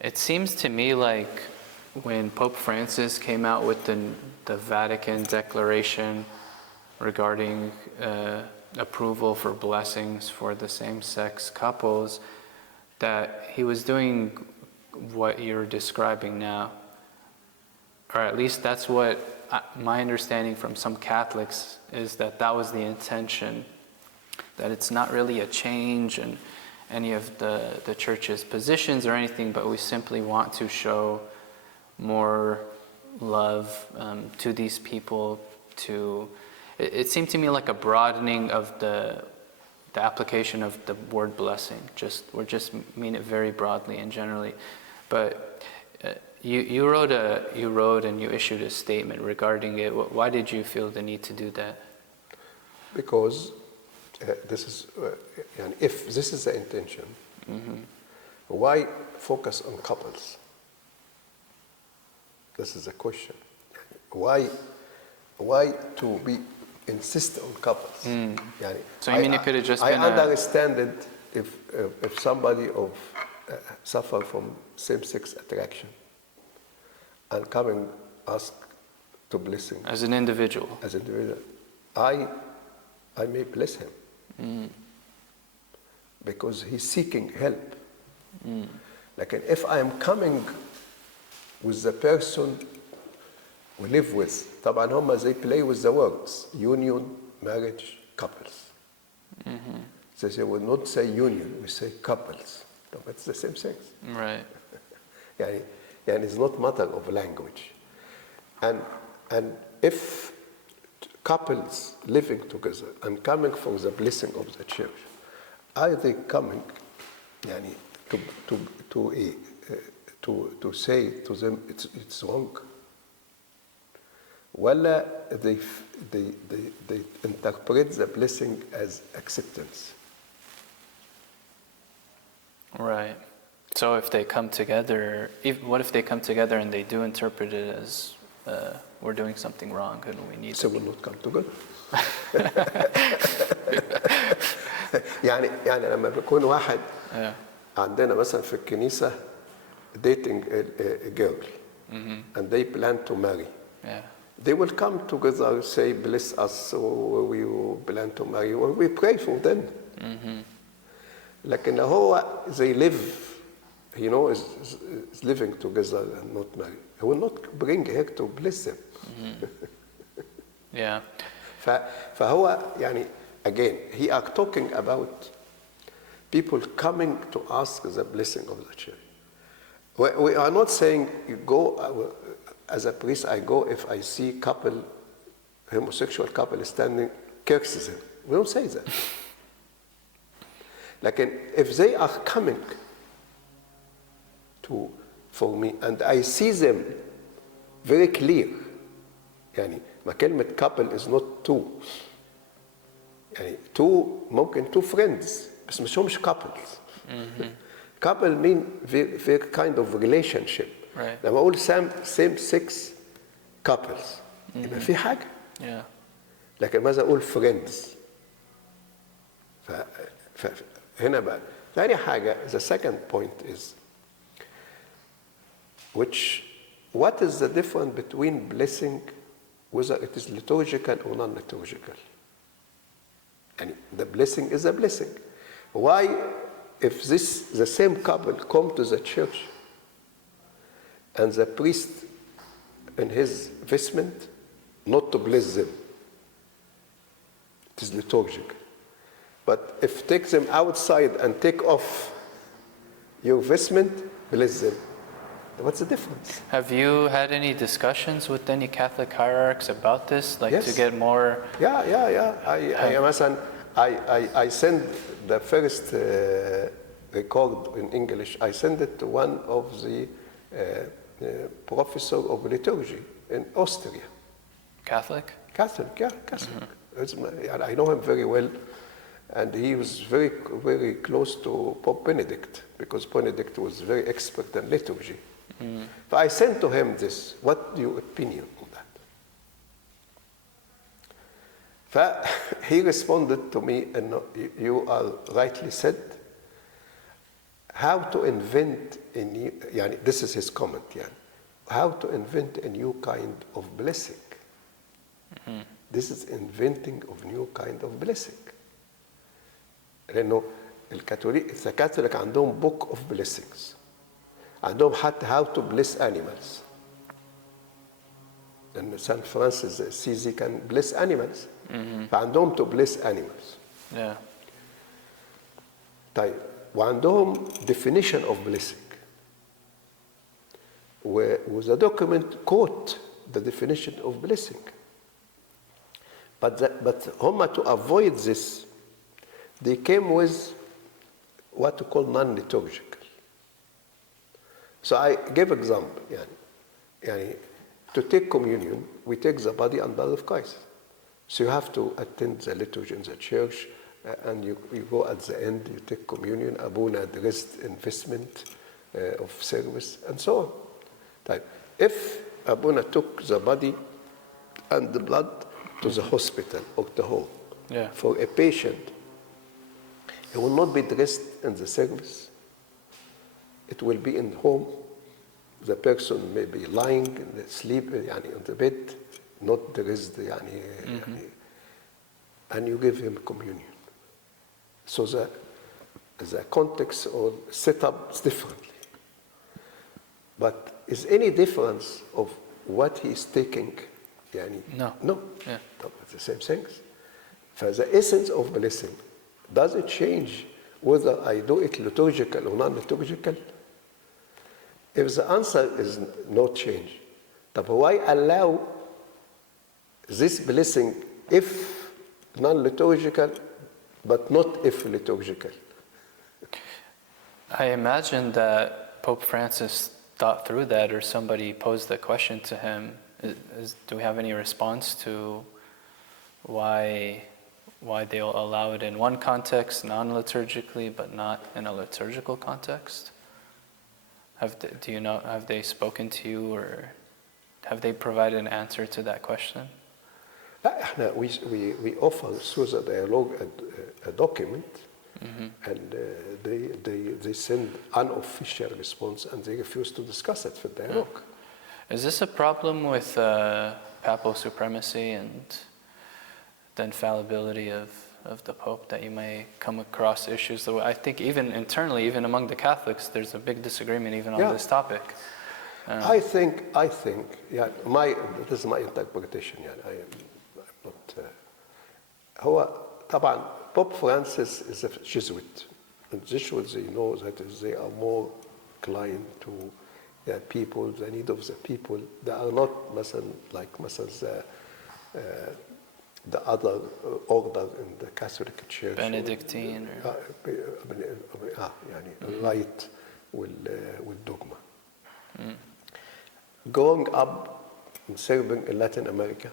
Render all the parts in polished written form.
It seems to me like when Pope Francis came out with the Vatican Declaration regarding approval for blessings for the same-sex couples, that he was doing what you're describing now. Or at least that's what my understanding from some Catholics is, that was the intention, that it's not really a change in any of the church's positions or anything, but we simply want to show more love to these people. It seemed to me like a broadening of the application of the word blessing. We're just mean it very broadly and generally. But you wrote and you issued a statement regarding it. Why did you feel the need to do that? Because this is, if this is the intention, why focus on couples? This is a question. Why to be insist on couples? So you mean it could have just been I understand it if somebody suffer from same-sex attraction and coming ask to blessing as an individual. I may bless him because he's seeking help. Like if I am coming with the person we live with, طبعا هم they play with the words union, marriage, couples. So they will not say union, we say couples. No, it's the same thing. Right. And it's not matter of language. And if couples living together and coming for the blessing of the church, are they coming to say to them it's wrong? Well, they interpret the blessing as acceptance. Right. So if they come together, what if they come together and they do interpret it as we're doing something wrong and we need so to... will not come together. يعني لما بيكون واحد عندنا مثلا في الكنيسة dating a girl and they plan to marry. They will come together and say, bless us, so we plan to marry, and we pray for them. لكن هو they live, is living together and not married. He will not bring her to bless them. Yeah. فهو again, he are talking about people coming to ask the blessing of the church. We are not saying you go, as a priest I go if I see homosexual couple standing, curses them. We don't say that. Like if they are coming for me and I see them very clear, ما كلمة couple is not two. two ممكن two friends بس مش همش couples. Couple mean very kind of relationship. Right. لما أقول same-sex couples يبقى في حاجة. Yeah. لكن ماذا أقول friends؟ هنا بقى ثاني حاجة, the second point is what is the difference between blessing, whether it is liturgical or non-liturgical? And the blessing is a blessing. Why, if the same couple come to the church and the priest in his vestment not to bless them, it is liturgical. But if take them outside and take off your vestment, bless them. What's the difference? Have you had any discussions with any Catholic hierarchs about this, like yes. to get more? Yeah. I sent the first record in English. I sent it to one of the professor of liturgy in Austria. Catholic? Catholic. I know him very well. And he was very, very close to Pope Benedict, because Benedict was very expert in liturgy. But I sent to him this, what do your opinion on that? He responded to me, and you are rightly said, how to invent a new, يعني this is his comment, يعني, how to invent a new kind of blessing. This is inventing of new kind of blessing. لأنه الكاثوليك عندهم book of blessings. عندهم حتى how to bless animals. لأن Saint Francis Assisi can bless animals. فعندهم to bless animals. Yeah. طيب وعندهم definition of blessing. وذا document quote the definition of blessing. But هم to avoid this, they came with what to call non-liturgical. So I give example. يعني to take communion, we take the body and blood of Christ. So you have to attend the liturgy in the church, and you go at the end, you take communion, Abuna addressed investment of service, and so on. Type. If Abuna took the body and the blood to the hospital or the home for a patient, it will not be dressed in the service. It will be in home. The person may be lying in the sleep, يعني, on the bed, not dressed, يعني, and you give him communion. So the context or setup is differently. But is any difference of what he is taking? يعني, No. No. Yeah. No, it's the same things. For the essence of blessing, does it change whether I do it liturgical or non-liturgical? If the answer is no change, then why allow this blessing if non-liturgical, but not if liturgical? I imagine that Pope Francis thought through that, or somebody posed the question to him. Do we have any response to why they'll allow it in one context, non-liturgically, but not in a liturgical context? Have they spoken to you, or have they provided an answer to that question? We offer through the dialogue a document, and they send unofficial response, and they refuse to discuss it for dialogue. Is this a problem with papal supremacy and the infallibility of the Pope, that you may come across issues? Though I think even internally, even among the Catholics, there's a big disagreement even on this topic. I think, yeah, this is my interpretation. Yeah, I'm not. هو طبعا Pope Francis is a Jesuit, and Jesuits, they know that they are more inclined to people, the need of the people. They are not like the other order in the Catholic Church. Benedictine. يعني right والدogma. Growing up and serving in Latin America,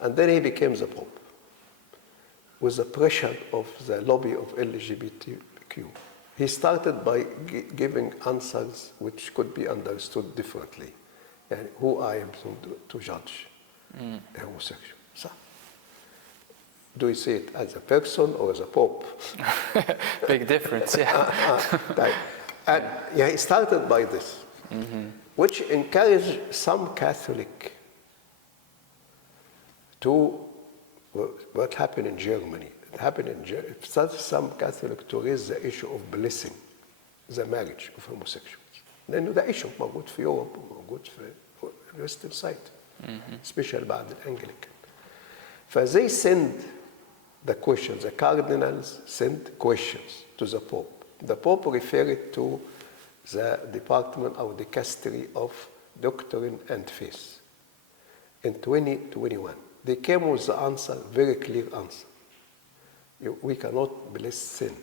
and then he became the Pope with the pressure of the lobby of LGBTQ. He started by giving answers which could be understood differently. And who I am to judge a homosexual. So, do you see it as a person or as a Pope? Big difference, yeah. And he started by this, which encouraged some Catholic to what happened in Germany. It happened in Germany. It started some Catholic to raise the issue of blessing the marriage of homosexuals. لأنه ده issue موجود في Europe وموجود في Western side, especially بعد الأنجليكان. فthey send the questions. The cardinals send questions to the Pope. The Pope referred it to the Department of Dicastery of Doctrine and Faith. In 2021, they came with the answer, very clear answer. We cannot bless sin.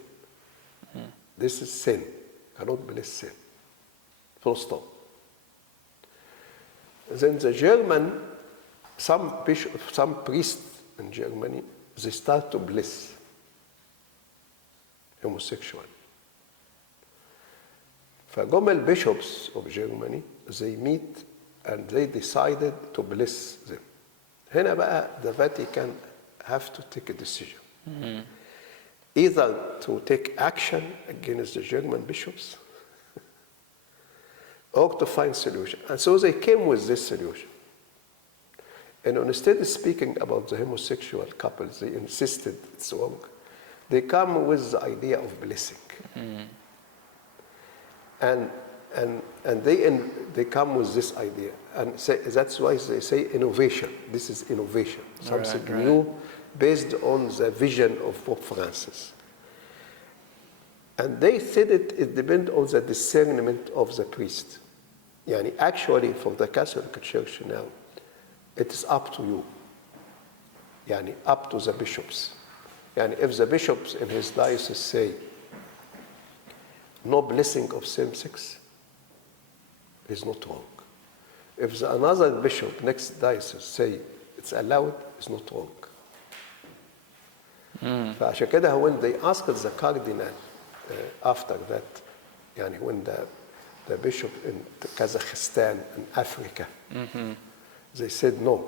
This is sin. Cannot bless sin. Full stop. Then the German, some priests in Germany, they start to bless homosexual. فجم bishops of Germany, they meet and they decided to bless them. هنا بقى the Vatican have to take a decision. either to take action against the German bishops or to find solution. And so they came with this solution. And instead of speaking about the homosexual couples, they insisted it's wrong. They come with the idea of blessing. And they come with this idea. And that's why they say innovation. This is innovation. Something new based on the vision of Pope Francis. And they said it depends on the discernment of the priest. Yani actually, for the Catholic Church now, it is up to you. Yani up to the bishops. Yani if the bishops in his diocese say no blessing of same-sex, it's not wrong. If another bishop next diocese say it's allowed, it's not wrong. فعشان كده when they asked the cardinal after that, يعني when the bishop in Kazakhstan in Africa, they said no,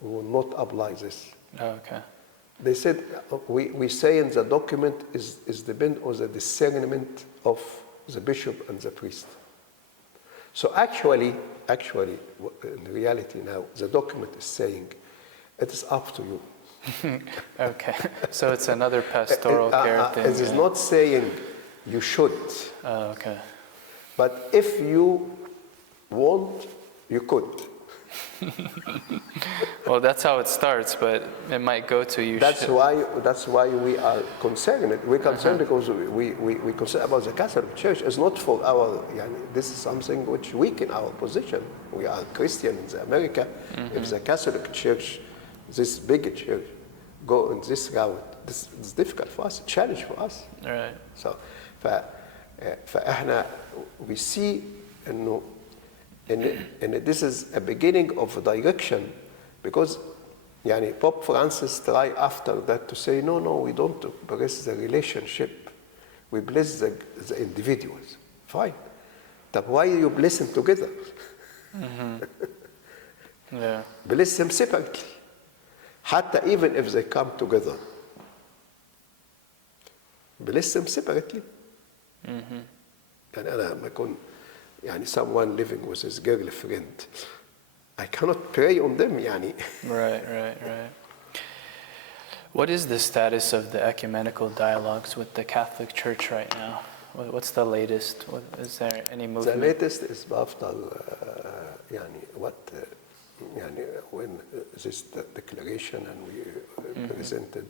we will not apply this. Okay. They said we say in the document is depend on the discernment of the bishop and the priest. So actually, in reality now, the document is saying it is up to you. Okay, so it's another pastoral care thing. It is not saying you should. Oh, okay. But if you want, you could. Well, that's how it starts, but it might go to you. That's why we are concerned. We're concerned because we concern about the Catholic Church. It's not for our. This is something which weaken our position. We are Christian in America. If the Catholic Church, this big church, go in this route, this is difficult for us, a challenge for us. Right. So, فإحنا we see إنه and this is a beginning of a direction, because يعني Pope Francis tried after that to say no, we don't bless the relationship, we bless the individuals. Fine. But why are you blessing together? Yeah. Bless them separately. حتى even if they come together, bless them separately. يعني أنا ما أكون يعني someone living with his girlfriend, I cannot pray on them يعني. Right. What is the status of the ecumenical dialogues with the Catholic Church right now? What's the latest? Is there any movement? The latest is after يعني what يعني when this declaration and we presented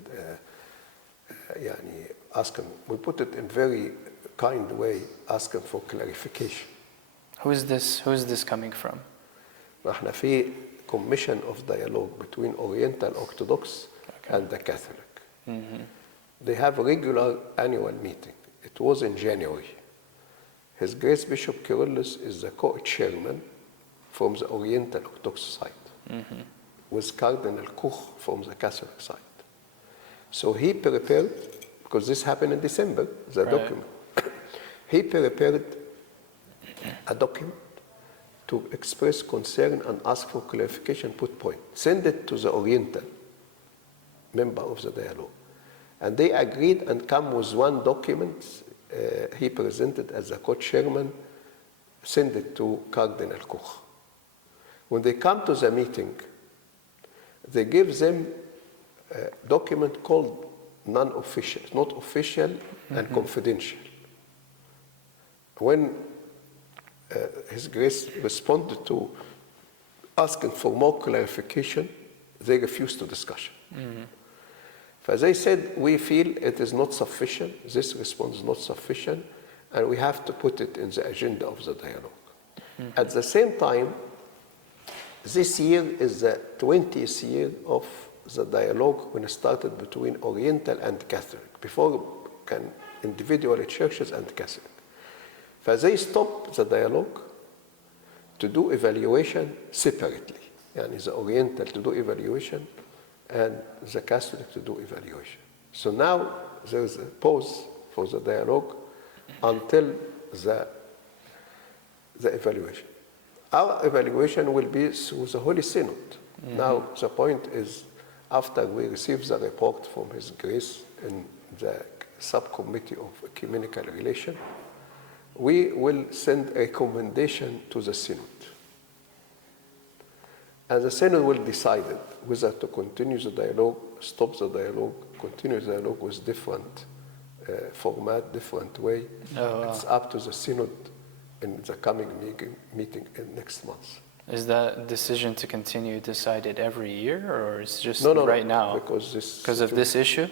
يعني asking, we put it in very kind way, asking for clarification. Who is this coming from? احنا في commission of dialogue between Oriental Orthodox and the Catholic. They have a regular annual meeting. It was in January. His Grace Bishop Kyrillus is the co-chairman from the Oriental Orthodox side, with Cardinal Koch from the Catholic side. So he prepared, because this happened in December, the document. He prepared a document to express concern and ask for clarification, put point. Send it to the Oriental member of the dialogue. And they agreed and come with one document he presented as a co-chairman, send it to Cardinal Koch. When they come to the meeting, they give them a document called non-official, not official and confidential. When His Grace responded to asking for more clarification, they refused to discussion. As they said, we feel it is not sufficient, this response is not sufficient, and we have to put it in the agenda of the dialogue. At the same time, this year is the 20th year of the dialogue when it started between Oriental and Catholic, before individual churches and Catholic. They stopped the dialogue to do evaluation separately. Yani the Oriental to do evaluation and the Catholic to do evaluation. So now there is a pause for the dialogue until the evaluation. Our evaluation will be through the Holy Synod. Now the point is, after we receive the report from His Grace in the subcommittee of ecumenical relation, we will send a recommendation to the synod. And the synod will decide whether to continue the dialogue, stop the dialogue, continue the dialogue with different format, different way. It's up to the synod in the coming meeting in next month. Is that decision to continue decided every year, or is it just No, right now? because of this issue?